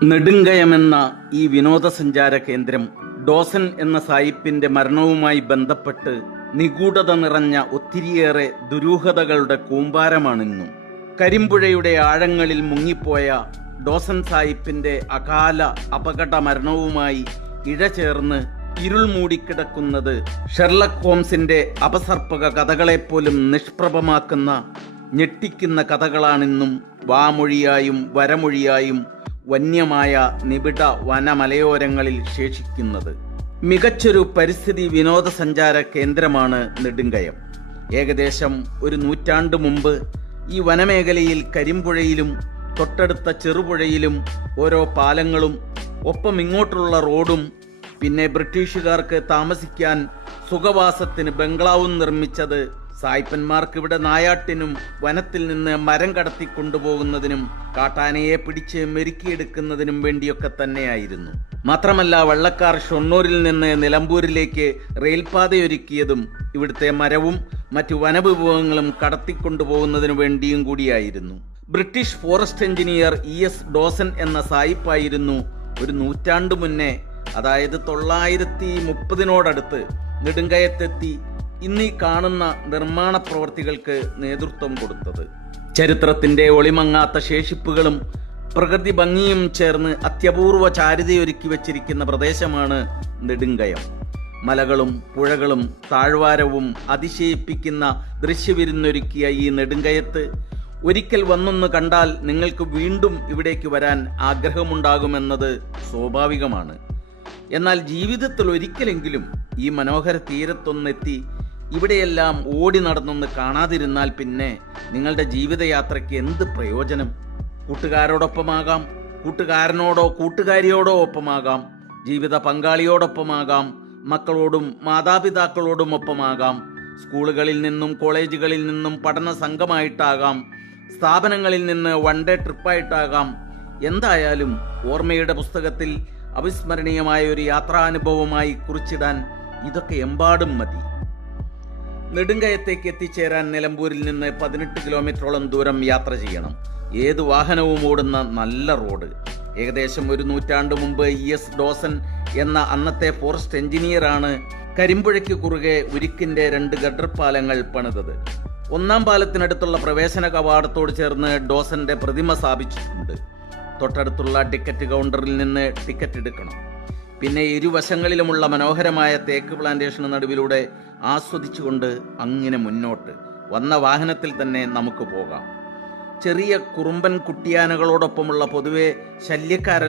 നെടുങ്കയമെന്ന ഈ വിനോദസഞ്ചാര കേന്ദ്രം ഡോസൻ എന്ന സായിപ്പിന്റെ മരണവുമായി ബന്ധപ്പെട്ട് നിഗൂഢത നിറഞ്ഞ ഒത്തിരിയേറെ ദുരൂഹതകളുടെ കൂമ്പാരമാണിന്നും. കരിമ്പുഴയുടെ ആഴങ്ങളിൽ മുങ്ങിപ്പോയ ഡോസൻ സായിപ്പിന്റെ അകാല അപകട മരണവുമായി ഇഴചേർന്ന് ഇരുൾ മൂടിക്കിടക്കുന്നത് ഷെർലക് ഹോംസിന്റെ അപസർപ്പക കഥകളെപ്പോലും നിഷ്പ്രഭമാക്കുന്ന ഞെട്ടിക്കുന്ന കഥകളാണിന്നും വാമൊഴിയായും വരമൊഴിയായും വന്യമായ നിബിഡ വനമലയോരങ്ങളിൽ ശേഷിക്കുന്നത്. മികച്ചൊരു പരിസ്ഥിതി വിനോദസഞ്ചാര കേന്ദ്രമാണ് നെടുങ്കയം. ഏകദേശം ഒരു നൂറ്റാണ്ട് മുമ്പ് ഈ വനമേഖലയിൽ കരിമ്പുഴയിലും തൊട്ടടുത്ത ചെറുപുഴയിലും ഓരോ പാലങ്ങളും ഒപ്പം ഇങ്ങോട്ടുള്ള റോഡും പിന്നെ ബ്രിട്ടീഷുകാർക്ക് താമസിക്കാൻ സുഖവാസത്തിന് ബംഗ്ലാവും നിർമ്മിച്ചത് സായിപ്പന്മാർക്ക് ഇവിടെ നായാട്ടിനും വനത്തിൽ നിന്ന് മരം കടത്തി കൊണ്ടുപോകുന്നതിനും കാട്ടാനയെ പിടിച്ച് മെരുക്കിയെടുക്കുന്നതിനും വേണ്ടിയൊക്കെ തന്നെയായിരുന്നു. മാത്രമല്ല, വള്ളക്കാർ ഷൊർണൂരിൽ നിന്ന് നിലമ്പൂരിലേക്ക് റെയിൽപാതയൊരുക്കിയതും ഇവിടുത്തെ മരവും മറ്റു വനവിഭവങ്ങളും കടത്തിക്കൊണ്ടുപോകുന്നതിനു വേണ്ടിയും കൂടിയായിരുന്നു. British forest engineer ES Dawson എന്ന സായിപ്പായിരുന്നു ഒരു നൂറ്റാണ്ടു മുന്നേ, അതായത് 930 നെടുങ്കയത്തെത്തി ഇന്നീ കാണുന്ന നിർമ്മാണ പ്രവർത്തികൾക്ക് നേതൃത്വം കൊടുത്തത്. ചരിത്രത്തിന്റെ ഒളിമങ്ങാത്ത ശേഷിപ്പുകളും പ്രകൃതി ഭംഗിയും ചേർന്ന് അത്യപൂർവ ചാരുതയൊരുക്കി വച്ചിരിക്കുന്ന പ്രദേശമാണ് നെടുങ്കയം. മലകളും പുഴകളും താഴ്വാരവും അതിശയിപ്പിക്കുന്ന ദൃശ്യവിരുന്നൊരുക്കിയ ഈ നെടുങ്കയത്ത് ഒരിക്കൽ വന്നൊന്ന് കണ്ടാൽ നിങ്ങൾക്ക് വീണ്ടും ഇവിടേക്ക് വരാൻ ആഗ്രഹമുണ്ടാകുമെന്നത് സ്വാഭാവികമാണ്. എന്നാൽ ജീവിതത്തിൽ ഒരിക്കലെങ്കിലും ഈ മനോഹര തീരത്തൊന്നെത്തി ഇവിടെയെല്ലാം ഓടി നടന്നൊന്ന് കാണാതിരുന്നാൽ പിന്നെ നിങ്ങളുടെ ജീവിതയാത്രയ്ക്ക് എന്ത് പ്രയോജനം? കൂട്ടുകാരോടൊപ്പമാകാം, കൂട്ടുകാരനോടോ കൂട്ടുകാരിയോടോ ഒപ്പമാകാം, ജീവിത പങ്കാളിയോടൊപ്പമാകാം, മക്കളോടും മാതാപിതാക്കളോടും ഒപ്പമാകാം, സ്കൂളുകളിൽ നിന്നും കോളേജുകളിൽ നിന്നും പഠന സംഘമായിട്ടാകാം, സ്ഥാപനങ്ങളിൽ നിന്ന് വൺ ഡേ ട്രിപ്പായിട്ടാകാം. എന്തായാലും ഓർമ്മയുടെ പുസ്തകത്തിൽ അവിസ്മരണീയമായ ഒരു യാത്രാനുഭവമായി കുറിച്ചിടാൻ ഇതൊക്കെ എമ്പാടും മതി. നെടുങ്കയത്തേക്ക് എത്തിച്ചേരാൻ നിലമ്പൂരിൽ നിന്ന് 18 കിലോമീറ്ററോളം ദൂരം യാത്ര ചെയ്യണം. ഏത് വാഹനവും ഓടുന്ന നല്ല റോഡ്. ഏകദേശം ഒരു നൂറ്റാണ്ട് മുമ്പ് ES ഡോസൻ എന്ന അന്നത്തെ ഫോറസ്റ്റ് എഞ്ചിനീയറാണ് കരിമ്പുഴയ്ക്ക് കുറുകെ ഉരുക്കിന്റെ 2 ഗഡർ പാലങ്ങൾ പണിതത്. ഒന്നാം പാലത്തിനടുത്തുള്ള പ്രവേശന കവാടത്തോട് ചേർന്ന് ഡോസന്റെ പ്രതിമ സ്ഥാപിച്ചിട്ടുണ്ട്. തൊട്ടടുത്തുള്ള ടിക്കറ്റ് കൗണ്ടറിൽ നിന്ന് ടിക്കറ്റ് എടുക്കണം. പിന്നെ ഇരുവശങ്ങളിലുമുള്ള മനോഹരമായ തേക്ക് പ്ലാന്റേഷന് നടുവിലൂടെ ആസ്വദിച്ചുകൊണ്ട് അങ്ങനെ മുന്നോട്ട് വന്ന വാഹനത്തിൽ തന്നെ നമുക്ക് പോകാം. ചെറിയ കുറുമ്പൻ കുട്ടിയാനകളോടൊപ്പമുള്ള പൊതുവെ ശല്യക്കാരൻ